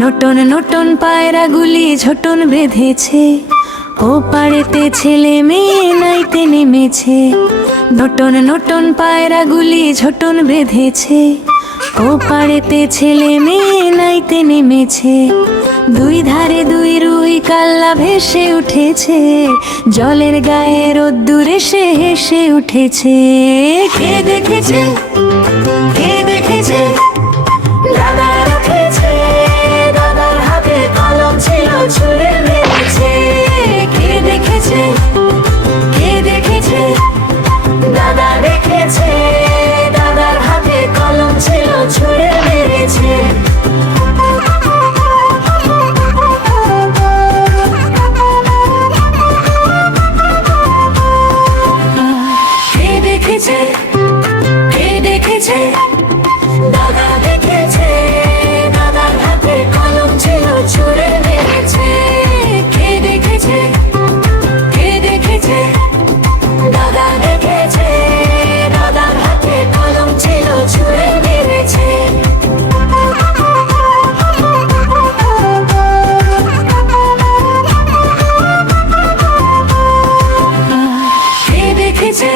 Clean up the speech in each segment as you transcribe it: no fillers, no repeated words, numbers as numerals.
Norton Norton পায়রাগুলি Jhoton বেঁধেছে, ও পাড়েতে ছেলে মেয়ে নাইতে নেমেছে। নটন নটন পায়রাগুলি ঝোটন বেঁধেছে, ও পাড়েতে ছেলে মেয়ে নাইতে নেমেছে। দুই ধারে দুই রুই কাল্লা ভেসে উঠেছে, জলের গায়ে রোদ্দুর এসে হেসে উঠেছে। কে দেখেছে, কে দেখেছে, দাদা রেখেছে, দাদার হাতে কলম ছিল ছুঁড়ে মেরেছে। কে দেখেছে, কে দেখেছে, দাদা রেখেছে, দাদার হাতে কলম ছিল ছুঁড়ে মেরেছে। কে দেখেছে, কে দেখেছে, দাদা দেখেছে, দাদার হাতে কলম ছিল ছুঁড়ে মেরেছে। কে দেখেছে, কে দেখেছে, দাদা দেখেছে, দাদার হাতে কলম ছিল ছুঁড়ে মেরেছে। কে দেখেছে,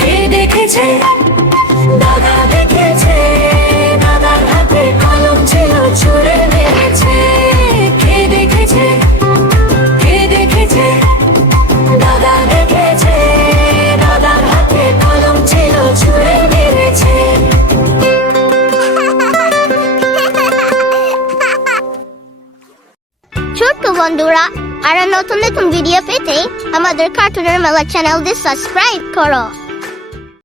কে দেখেছে, দাদা দেখেছে, দাদার হাতে কলম ছিল ছুঁড়ে মেরেছে। কে দেখেছে, কে দেখেছে, দাদা দেখেছে, দাদার হাতে কলম ছিল ছুঁড়ে মেরেছে। ছোট্ট বন্ধুরা, আরো নতুন নতুন ভিডিও পেতে আমাদের কার্টুনের মেলা চ্যানেলটি সাবস্ক্রাইব করো।